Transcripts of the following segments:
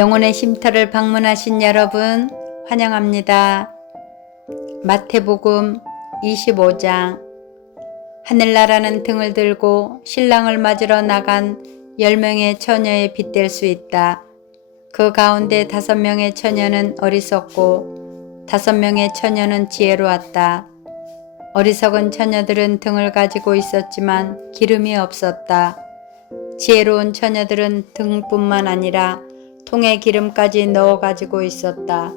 영혼의 쉼터를 방문하신 여러분 환영합니다. 마태복음 25장. 하늘나라는 등을 들고 신랑을 맞으러 나간 10명의 처녀에 빗댈 수 있다. 그 가운데 5명의 처녀는 어리석고 5명의 처녀는 지혜로웠다. 어리석은 처녀들은 등을 가지고 있었지만 기름이 없었다. 지혜로운 처녀들은 등뿐만 아니라 통에 기름까지 넣어 가지고 있었다.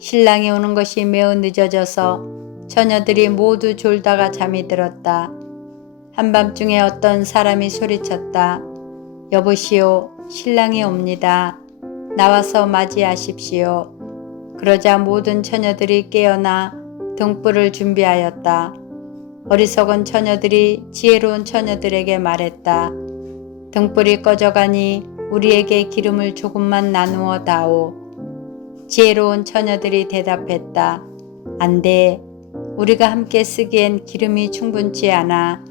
신랑이 오는 것이 매우 늦어져서 처녀들이 모두 졸다가 잠이 들었다. 한밤중에 어떤 사람이 소리쳤다. 여보시오, 신랑이 옵니다. 나와서 맞이하십시오. 그러자 모든 처녀들이 깨어나 등불을 준비하였다. 어리석은 처녀들이 지혜로운 처녀들에게 말했다. 등불이 꺼져가니 우리에게 기름을 조금만 나누어 다오. 지혜로운 처녀들이 대답했다. 안 돼. 우리가 함께 쓰기엔 기름이 충분치 않아.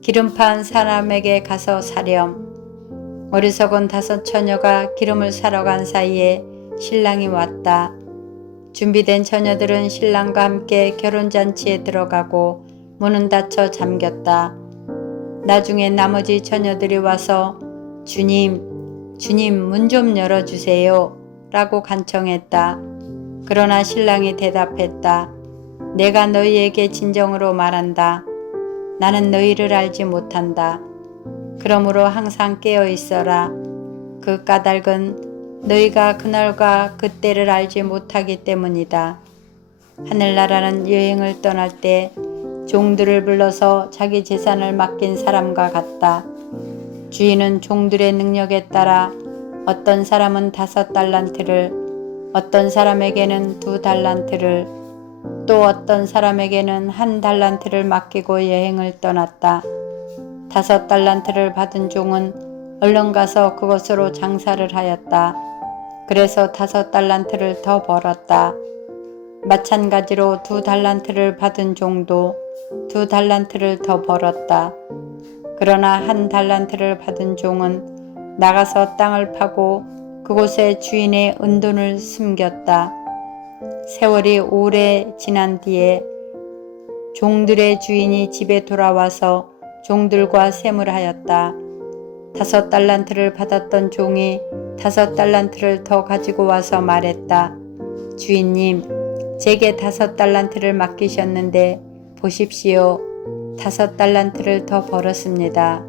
기름 파은 사람에게 가서 사렴. 어리석은 5 처녀가 기름을 사러 간 사이에 신랑이 왔다. 준비된 처녀들은 신랑과 함께 결혼잔치에 들어가고 문은 닫혀 잠겼다. 나중에 나머지 처녀들이 와서 주님 문 좀 열어주세요 라고 간청했다. 그러나 신랑이 대답했다. 내가 너희에게 진정으로 말한다. 나는 너희를 알지 못한다. 그러므로 항상 깨어 있어라. 그 까닭은 너희가 그날과 그때를 알지 못하기 때문이다. 하늘나라는 여행을 떠날 때 종들을 불러서 자기 재산을 맡긴 사람과 같다. 주인은 종들의 능력에 따라 어떤 사람은 5달란트를, 어떤 사람에게는 2달란트를, 또 어떤 사람에게는 1달란트를 맡기고 여행을 떠났다. 5달란트를 받은 종은 얼른 가서 그것으로 장사를 하였다. 그래서 5달란트를 더 벌었다. 마찬가지로 2달란트를 받은 종도 2달란트를 더 벌었다. 그러나 1달란트를 받은 종은 나가서 땅을 파고 그곳에 주인의 은돈을 숨겼다. 세월이 오래 지난 뒤에 종들의 주인이 집에 돌아와서 종들과 세무하였다. 5달란트를 받았던 종이 5달란트를 더 가지고 와서 말했다. 주인님, 제게 5달란트를 맡기셨는데 보십시오. 5달란트를 더 벌었습니다.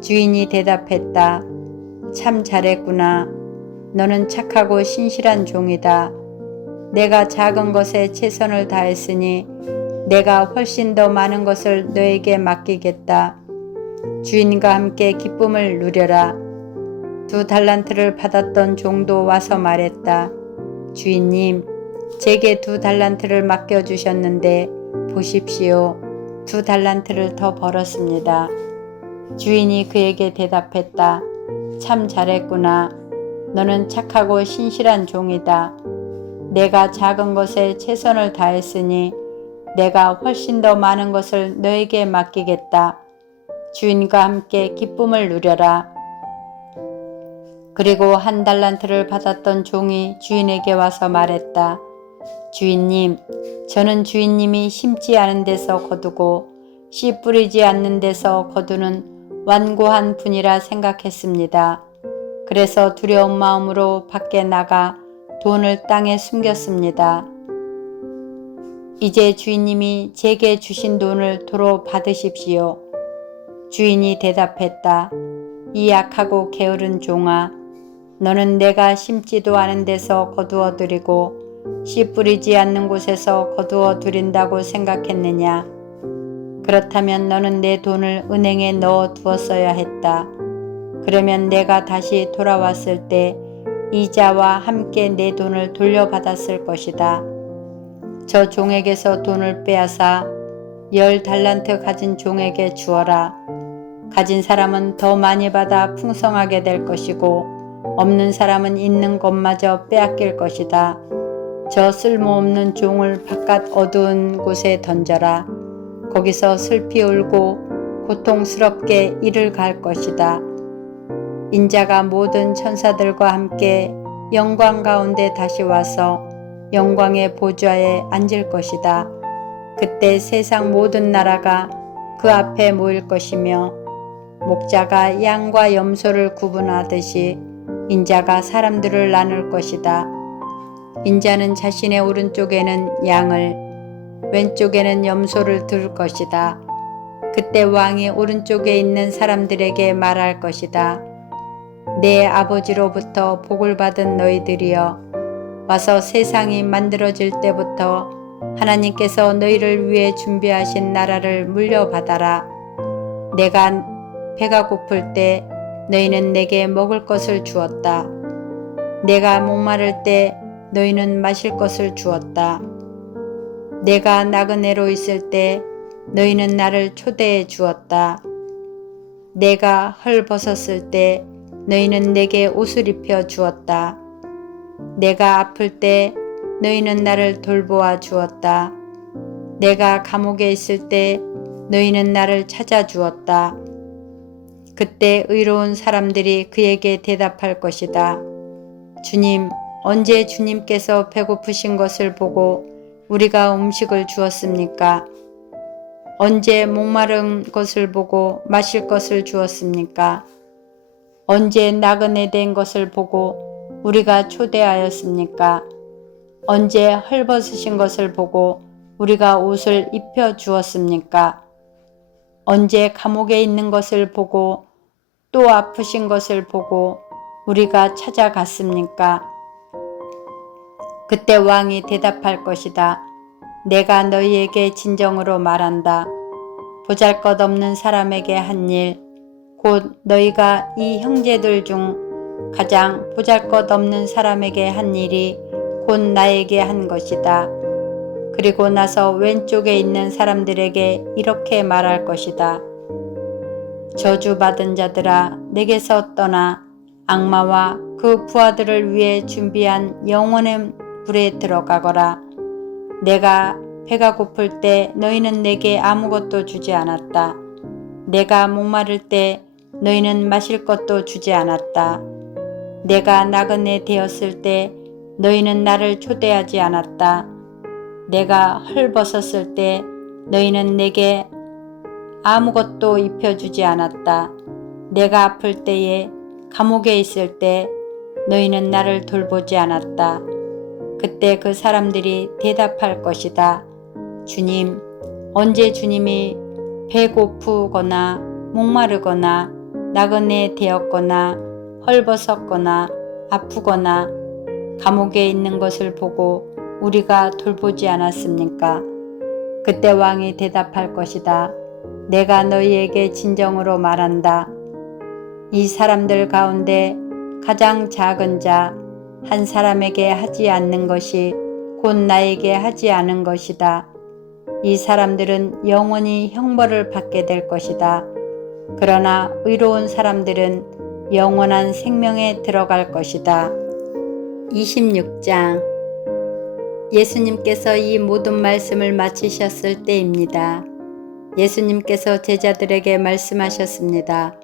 주인이 대답했다. 참 잘했구나. 너는 착하고 신실한 종이다. 내가 작은 것에 최선을 다했으니 내가 훨씬 더 많은 것을 너에게 맡기겠다. 주인과 함께 기쁨을 누려라. 2달란트를 받았던 종도 와서 말했다. 주인님, 제게 2달란트를 맡겨주셨는데 보십시오. 2달란트를 더 벌었습니다. 주인이 그에게 대답했다. 참 잘했구나. 너는 착하고 신실한 종이다. 내가 작은 것에 최선을 다했으니 내가 훨씬 더 많은 것을 너에게 맡기겠다. 주인과 함께 기쁨을 누려라. 그리고 1달란트를 받았던 종이 주인에게 와서 말했다. 주인님, 저는 주인님이 심지 않은 데서 거두고 씨 뿌리지 않는 데서 거두는 완고한 분이라 생각했습니다. 그래서 두려운 마음으로 밖에 나가 돈을 땅에 숨겼습니다. 이제 주인님이 제게 주신 돈을 도로 받으십시오. 주인이 대답했다. 이 약하고 게으른 종아, 너는 내가 심지도 않은 데서 거두어 들이고 씨 뿌리지 않는 곳에서 거두어 들인다고 생각했느냐? 그렇다면 너는 내 돈을 은행에 넣어 두었어야 했다. 그러면 내가 다시 돌아왔을 때 이자와 함께 내 돈을 돌려받았을 것이다. 저 종에게서 돈을 빼앗아 10달란트 가진 종에게 주어라. 가진 사람은 더 많이 받아 풍성하게 될 것이고 없는 사람은 있는 것마저 빼앗길 것이다. 저 쓸모없는 종을 바깥 어두운 곳에 던져라. 거기서 슬피 울고 고통스럽게 이를 갈 것이다. 인자가 모든 천사들과 함께 영광 가운데 다시 와서 영광의 보좌에 앉을 것이다. 그때 세상 모든 나라가 그 앞에 모일 것이며 목자가 양과 염소를 구분하듯이 인자가 사람들을 나눌 것이다. 인자는 자신의 오른쪽에는 양을, 왼쪽에는 염소를 둘 것이다. 그때 왕이 오른쪽에 있는 사람들에게 말할 것이다. 내 아버지로부터 복을 받은 너희들이여, 와서 세상이 만들어질 때부터 하나님께서 너희를 위해 준비하신 나라를 물려받아라. 내가 배가 고플 때 너희는 내게 먹을 것을 주었다. 내가 목마를 때 너희는 마실 것을 주었다. 내가 나그네로 있을 때 너희는 나를 초대해 주었다. 내가 헐벗었을 때 너희는 내게 옷을 입혀 주었다. 내가 아플 때 너희는 나를 돌보아 주었다. 내가 감옥에 있을 때 너희는 나를 찾아 주었다. 그때 의로운 사람들이 그에게 대답할 것이다. 주님, 언제 주님께서 배고프신 것을 보고 우리가 음식을 주었습니까? 언제 목마른 것을 보고 마실 것을 주었습니까? 언제 나그네 된 것을 보고 우리가 초대하였습니까? 언제 헐벗으신 것을 보고 우리가 옷을 입혀 주었습니까? 언제 감옥에 있는 것을 보고 또 아프신 것을 보고 우리가 찾아갔습니까? 그때 왕이 대답할 것이다. 내가 너희에게 진정으로 말한다. 보잘것없는 사람에게 한 일, 곧 너희가 이 형제들 중 가장 보잘것없는 사람에게 한 일이 곧 나에게 한 것이다. 그리고 나서 왼쪽에 있는 사람들에게 이렇게 말할 것이다. 저주받은 자들아, 내게서 떠나 악마와 그 부하들을 위해 준비한 영원의 불에 들어가거라. 내가 배가 고플 때 너희는 내게 아무것도 주지 않았다. 내가 목마를 때 너희는 마실 것도 주지 않았다. 내가 나그네 되었을 때 너희는 나를 초대하지 않았다. 내가 헐벗었을 때 너희는 내게 아무것도 입혀주지 않았다. 내가 아플 때에 감옥에 있을 때 너희는 나를 돌보지 않았다. 그때 그 사람들이 대답할 것이다. 주님, 언제 주님이 배고프거나 목마르거나 나그네 되었거나 헐벗었거나 아프거나 감옥에 있는 것을 보고 우리가 돌보지 않았습니까? 그때 왕이 대답할 것이다. 내가 너희에게 진정으로 말한다. 이 사람들 가운데 가장 작은 자 한 사람에게 하지 않는 것이 곧 나에게 하지 않은 것이다. 이 사람들은 영원히 형벌을 받게 될 것이다. 그러나 의로운 사람들은 영원한 생명에 들어갈 것이다. 26장. 예수님께서 이 모든 말씀을 마치셨을 때입니다. 예수님께서 제자들에게 말씀하셨습니다.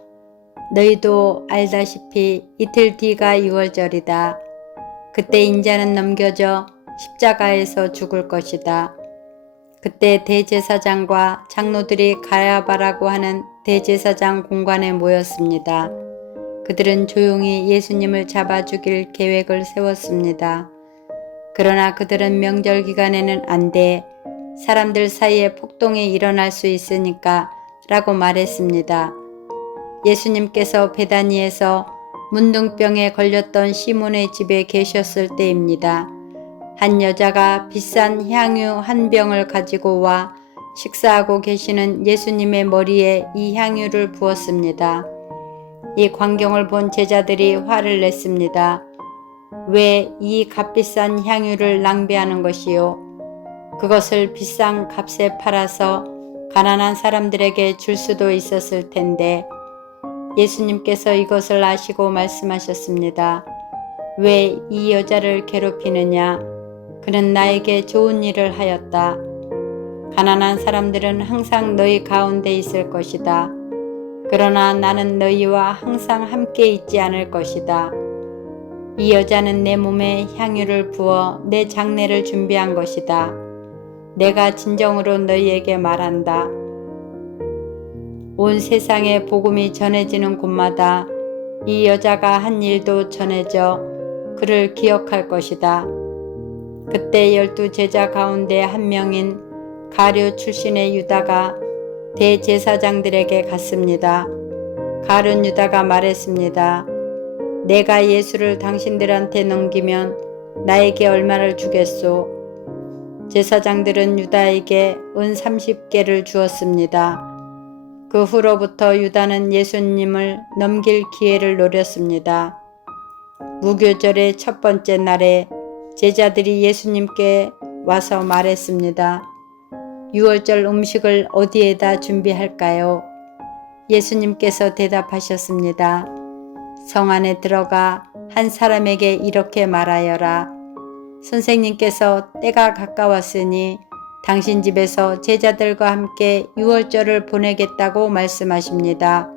너희도 알다시피 이틀 뒤가 유월절이다. 그때 인자는 넘겨져 십자가에서 죽을 것이다. 그때 대제사장과 장로들이 가야바라고 하는 대제사장 공관에 모였습니다. 그들은 조용히 예수님을 잡아 죽일 계획을 세웠습니다. 그러나 그들은 명절 기간에는 안 돼. 사람들 사이에 폭동이 일어날 수 있으니까 라고 말했습니다. 예수님께서 베다니에서 문둥병에 걸렸던 시몬의 집에 계셨을 때입니다. 한 여자가 비싼 향유 한 병을 가지고 와 식사하고 계시는 예수님의 머리에 이 향유를 부었습니다. 이 광경을 본 제자들이 화를 냈습니다. 왜 이 값비싼 향유를 낭비하는 것이요? 그것을 비싼 값에 팔아서 가난한 사람들에게 줄 수도 있었을 텐데 예수님께서 이것을 아시고 말씀하셨습니다. 왜 이 여자를 괴롭히느냐? 그는 나에게 좋은 일을 하였다. 가난한 사람들은 항상 너희 가운데 있을 것이다. 그러나 나는 너희와 항상 함께 있지 않을 것이다. 이 여자는 내 몸에 향유를 부어 내 장례를 준비한 것이다. 내가 진정으로 너희에게 말한다. 온 세상에 복음이 전해지는 곳마다 이 여자가 한 일도 전해져 그를 기억할 것이다. 그때 12 제자 가운데 한 명인 가룟 출신의 유다가 대제사장들에게 갔습니다. 가룟 유다가 말했습니다. 내가 예수를 당신들한테 넘기면 나에게 얼마를 주겠소? 제사장들은 유다에게 은 30개를 주었습니다. 그 후로부터 유다는 예수님을 넘길 기회를 노렸습니다. 무교절의 첫 번째 날에 제자들이 예수님께 와서 말했습니다. 6월절 음식을 어디에다 준비할까요? 예수님께서 대답하셨습니다. 성 안에 들어가 한 사람에게 이렇게 말하여라. 선생님께서 때가 가까웠으니 당신 집에서 제자들과 함께 6월절을 보내겠다고 말씀하십니다.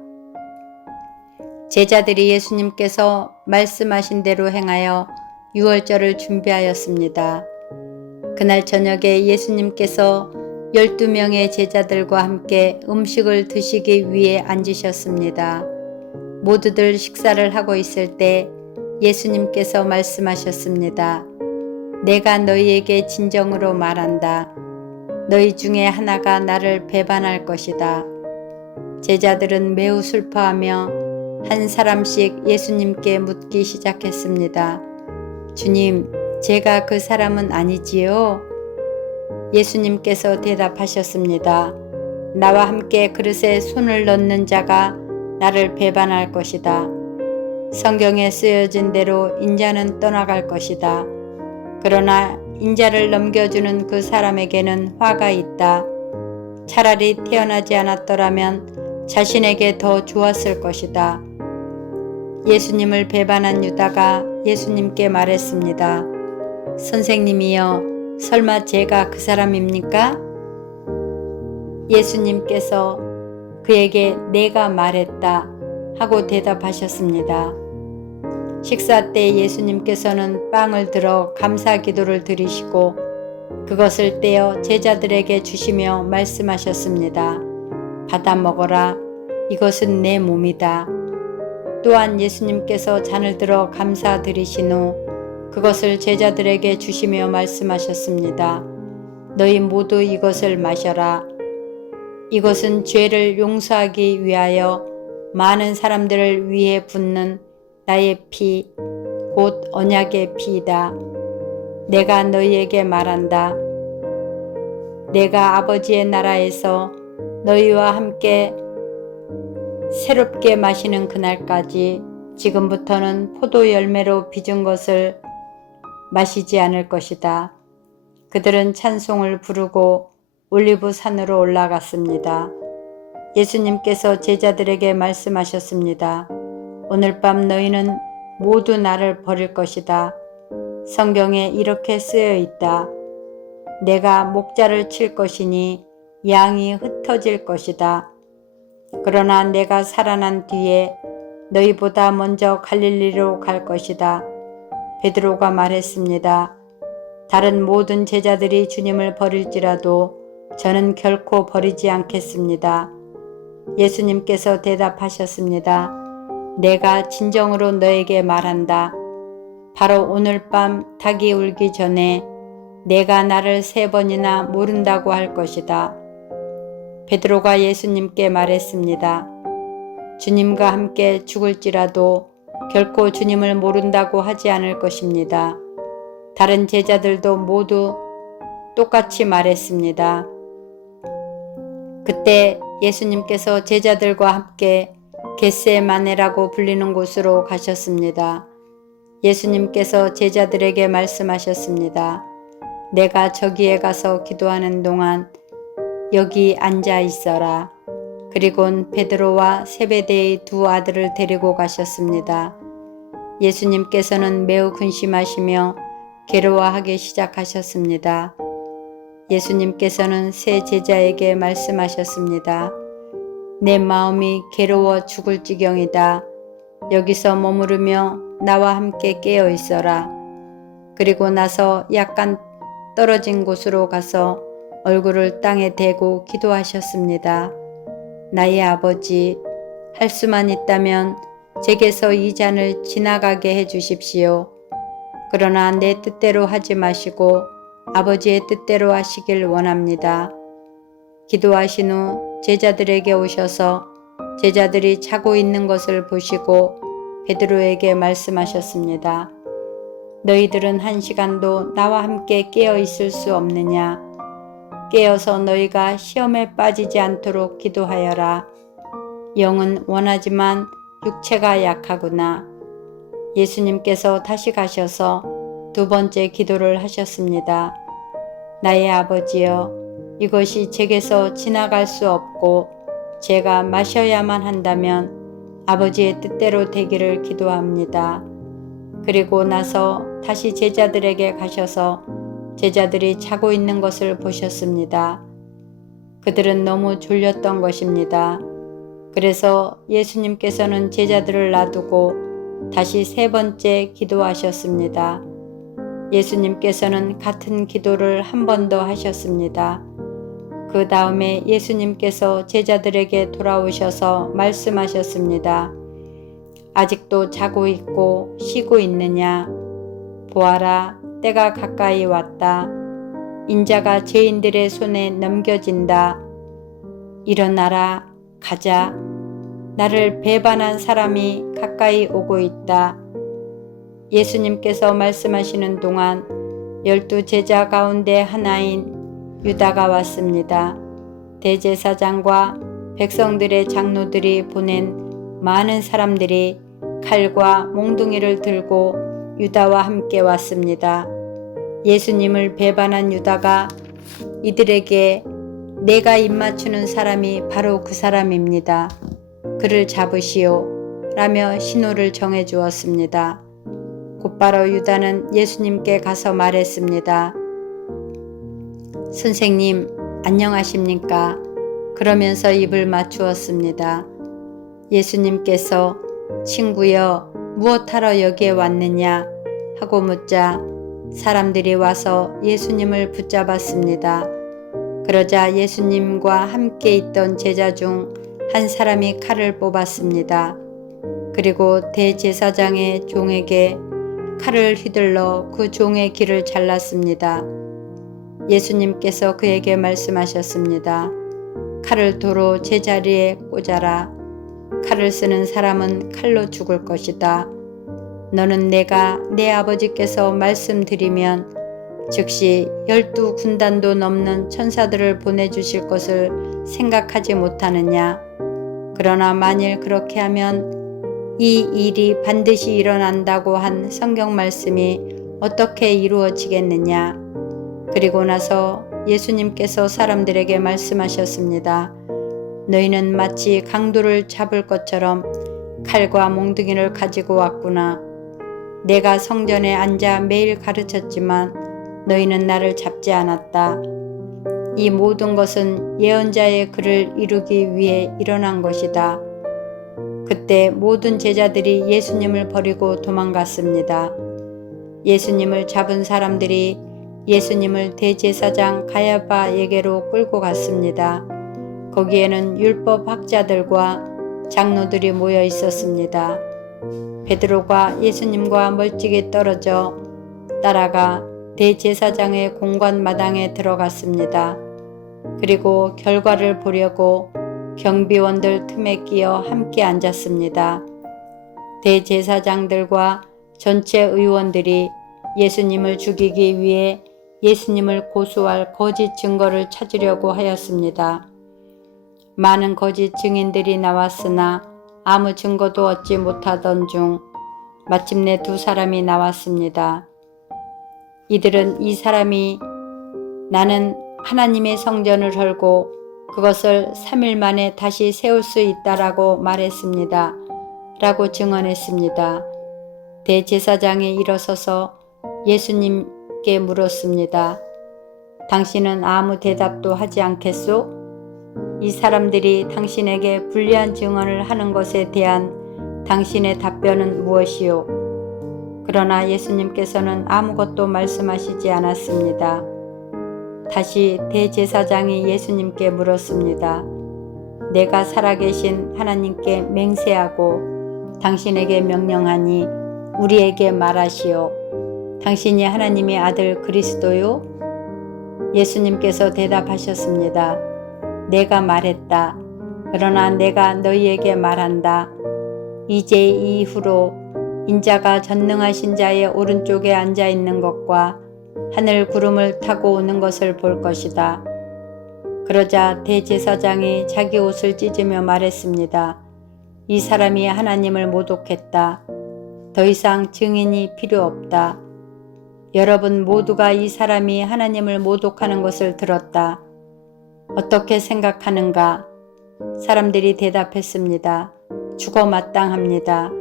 제자들이 예수님께서 말씀하신 대로 행하여 6월절을 준비하였습니다. 그날 저녁에 예수님께서 12명의 제자들과 함께 음식을 드시기 위해 앉으셨습니다. 모두들 식사를 하고 있을 때 예수님께서 말씀하셨습니다. 내가 너희에게 진정으로 말한다. 너희 중에 하나가 나를 배반할 것이다. 제자들은 매우 슬퍼하며 한 사람씩 예수님께 묻기 시작했습니다. 주님, 제가 그 사람은 아니지요? 예수님께서 대답하셨습니다. 나와 함께 그릇에 손을 넣는 자가 나를 배반할 것이다. 성경에 쓰여진 대로 인자는 떠나갈 것이다. 그러나 인자를 넘겨주는 그 사람에게는 화가 있다. 차라리 태어나지 않았더라면 자신에게 더 좋았을 것이다. 예수님을 배반한 유다가 예수님께 말했습니다. 선생님이여, 설마 제가 그 사람입니까? 예수님께서 그에게 내가 말했다 하고 대답하셨습니다. 식사 때 예수님께서는 빵을 들어 감사 기도를 드리시고 그것을 떼어 제자들에게 주시며 말씀하셨습니다. 받아 먹어라. 이것은 내 몸이다. 또한 예수님께서 잔을 들어 감사드리신 후 그것을 제자들에게 주시며 말씀하셨습니다. 너희 모두 이것을 마셔라. 이것은 죄를 용서하기 위하여 많은 사람들을 위해 붓는 나의 피, 곧 언약의 피이다. 내가 너희에게 말한다. 내가 아버지의 나라에서 너희와 함께 새롭게 마시는 그날까지 지금부터는 포도 열매로 빚은 것을 마시지 않을 것이다. 그들은 찬송을 부르고 올리브 산으로 올라갔습니다. 예수님께서 제자들에게 말씀하셨습니다. 오늘 밤 너희는 모두 나를 버릴 것이다. 성경에 이렇게 쓰여 있다. 내가 목자를 칠 것이니 양이 흩어질 것이다. 그러나 내가 살아난 뒤에 너희보다 먼저 갈릴리로 갈 것이다. 베드로가 말했습니다. 다른 모든 제자들이 주님을 버릴지라도 저는 결코 버리지 않겠습니다. 예수님께서 대답하셨습니다. 내가 진정으로 너에게 말한다. 바로 오늘 밤 닭이 울기 전에 내가 나를 3번이나 모른다고 할 것이다. 베드로가 예수님께 말했습니다. 주님과 함께 죽을지라도 결코 주님을 모른다고 하지 않을 것입니다. 다른 제자들도 모두 똑같이 말했습니다. 그때 예수님께서 제자들과 함께 겟세마네라고 불리는 곳으로 가셨습니다. 예수님께서 제자들에게 말씀하셨습니다. 내가 저기에 가서 기도하는 동안 여기 앉아 있어라. 그리곤 베드로와 세베대의 2 아들을 데리고 가셨습니다. 예수님께서는 매우 근심하시며 괴로워하기 시작하셨습니다. 예수님께서는 세 제자에게 말씀하셨습니다. 내 마음이 괴로워 죽을 지경이다. 여기서 머무르며 나와 함께 깨어 있어라. 그리고 나서 약간 떨어진 곳으로 가서 얼굴을 땅에 대고 기도하셨습니다. 나의 아버지, 할 수만 있다면 제게서 이 잔을 지나가게 해 주십시오. 그러나 내 뜻대로 하지 마시고 아버지의 뜻대로 하시길 원합니다. 기도하신 후 제자들에게 오셔서 제자들이 자고 있는 것을 보시고 베드로에게 말씀하셨습니다. 너희들은 한 시간도 나와 함께 깨어 있을 수 없느냐? 깨어서 너희가 시험에 빠지지 않도록 기도하여라. 영은 원하지만 육체가 약하구나. 예수님께서 다시 가셔서 두 번째 기도를 하셨습니다. 나의 아버지여, 이것이 제게서 지나갈 수 없고 제가 마셔야만 한다면 아버지의 뜻대로 되기를 기도합니다. 그리고 나서 다시 제자들에게 가셔서 제자들이 자고 있는 것을 보셨습니다. 그들은 너무 졸렸던 것입니다. 그래서 예수님께서는 제자들을 놔두고 다시 세 번째 기도하셨습니다. 예수님께서는 같은 기도를 한 번 더 하셨습니다. 그 다음에 예수님께서 제자들에게 돌아오셔서 말씀하셨습니다. 아직도 자고 있고 쉬고 있느냐? 보아라, 때가 가까이 왔다. 인자가 죄인들의 손에 넘겨진다. 일어나라, 가자. 나를 배반한 사람이 가까이 오고 있다. 예수님께서 말씀하시는 동안 12 제자 가운데 하나인 유다가 왔습니다. 대제사장과 백성들의 장로들이 보낸 많은 사람들이 칼과 몽둥이를 들고 유다와 함께 왔습니다. 예수님을 배반한 유다가 이들에게 내가 입맞추는 사람이 바로 그 사람입니다. 그를 잡으시오 라며 신호를 정해 주었습니다. 곧바로 유다는 예수님께 가서 말했습니다. 선생님, 안녕하십니까? 그러면서 입을 맞추었습니다. 예수님께서 친구여, 무엇하러 여기에 왔느냐? 하고 묻자 사람들이 와서 예수님을 붙잡았습니다. 그러자 예수님과 함께 있던 제자 중 한 사람이 칼을 뽑았습니다. 그리고 대제사장의 종에게 칼을 휘둘러 그 종의 귀를 잘랐습니다. 예수님께서 그에게 말씀하셨습니다. 칼을 도로 제자리에 꽂아라. 칼을 쓰는 사람은 칼로 죽을 것이다. 너는 내가 내 아버지께서 말씀드리면 즉시 12군단도 넘는 천사들을 보내주실 것을 생각하지 못하느냐. 그러나 만일 그렇게 하면 이 일이 반드시 일어난다고 한 성경 말씀이 어떻게 이루어지겠느냐. 그리고 나서 예수님께서 사람들에게 말씀하셨습니다. 너희는 마치 강도를 잡을 것처럼 칼과 몽둥이를 가지고 왔구나. 내가 성전에 앉아 매일 가르쳤지만 너희는 나를 잡지 않았다. 이 모든 것은 예언자의 글을 이루기 위해 일어난 것이다. 그때 모든 제자들이 예수님을 버리고 도망갔습니다. 예수님을 잡은 사람들이 예수님을 대제사장 가야바에게로 끌고 갔습니다. 거기에는 율법 학자들과 장로들이 모여 있었습니다. 베드로가 예수님과 멀찍이 떨어져 따라가 대제사장의 공관 마당에 들어갔습니다. 그리고 결과를 보려고 경비원들 틈에 끼어 함께 앉았습니다. 대제사장들과 전체 의원들이 예수님을 죽이기 위해 예수님을 고소할 거짓 증거를 찾으려고 하였습니다. 많은 거짓 증인들이 나왔으나 아무 증거도 얻지 못하던 중 마침내 두 사람이 나왔습니다. 이들은 이 사람이 나는 하나님의 성전을 헐고 그것을 3일 만에 다시 세울 수 있다라고 말했습니다. 라고 증언했습니다. 대제사장이 일어서서 예수님께 물었습니다. 당신은 아무 대답도 하지 않겠소? 이 사람들이 당신에게 불리한 증언을 하는 것에 대한 당신의 답변은 무엇이요? 그러나 예수님께서는 아무것도 말씀하시지 않았습니다. 다시 대제사장이 예수님께 물었습니다. 내가 살아계신 하나님께 맹세하고 당신에게 명령하니 우리에게 말하시오. 당신이 하나님의 아들 그리스도요? 예수님께서 대답하셨습니다. 내가 말했다. 그러나 내가 너희에게 말한다. 이제 이후로 인자가 전능하신 자의 오른쪽에 앉아 있는 것과 하늘 구름을 타고 오는 것을 볼 것이다. 그러자 대제사장이 자기 옷을 찢으며 말했습니다. 이 사람이 하나님을 모독했다. 더 이상 증인이 필요 없다. 여러분 모두가 이 사람이 하나님을 모독하는 것을 들었다. 어떻게 생각하는가? 사람들이 대답했습니다. 죽어 마땅합니다.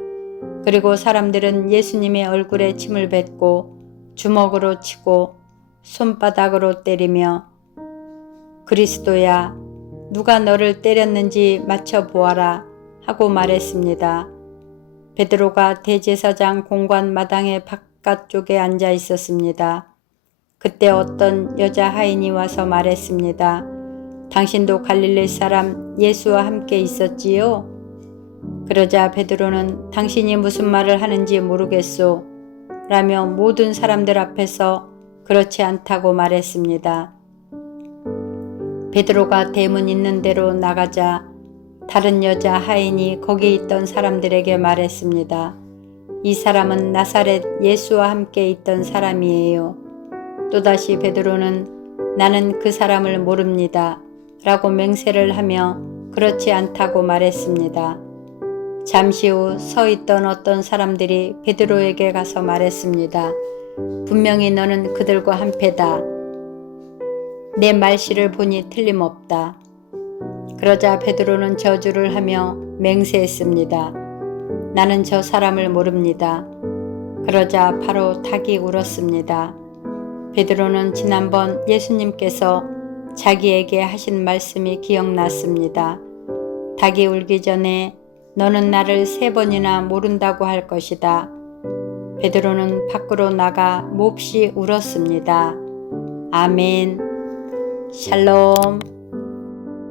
그리고 사람들은 예수님의 얼굴에 침을 뱉고 주먹으로 치고 손바닥으로 때리며 그리스도야, 누가 너를 때렸는지 맞춰보아라 하고 말했습니다. 베드로가 대제사장 공관 마당의 바깥쪽에 앉아 있었습니다. 그때 어떤 여자 하인이 와서 말했습니다. 당신도 갈릴리 사람 예수와 함께 있었지요? 그러자 베드로는 당신이 무슨 말을 하는지 모르겠소 라며 모든 사람들 앞에서 그렇지 않다고 말했습니다. 베드로가 대문 있는 데로 나가자 다른 여자 하인이 거기 있던 사람들에게 말했습니다. 이 사람은 나사렛 예수와 함께 있던 사람이에요. 또다시 베드로는 나는 그 사람을 모릅니다 라고 맹세를 하며 그렇지 않다고 말했습니다. 잠시 후 서 있던 어떤 사람들이 베드로에게 가서 말했습니다. 분명히 너는 그들과 한패다. 내 말씨를 보니 틀림없다. 그러자 베드로는 저주를 하며 맹세했습니다. 나는 저 사람을 모릅니다. 그러자 바로 닭이 울었습니다. 베드로는 지난번 예수님께서 자기에게 하신 말씀이 기억났습니다. 닭이 울기 전에 너는 나를 3번이나 모른다고 할 것이다. 베드로는 밖으로 나가 몹시 울었습니다. 아멘. 샬롬.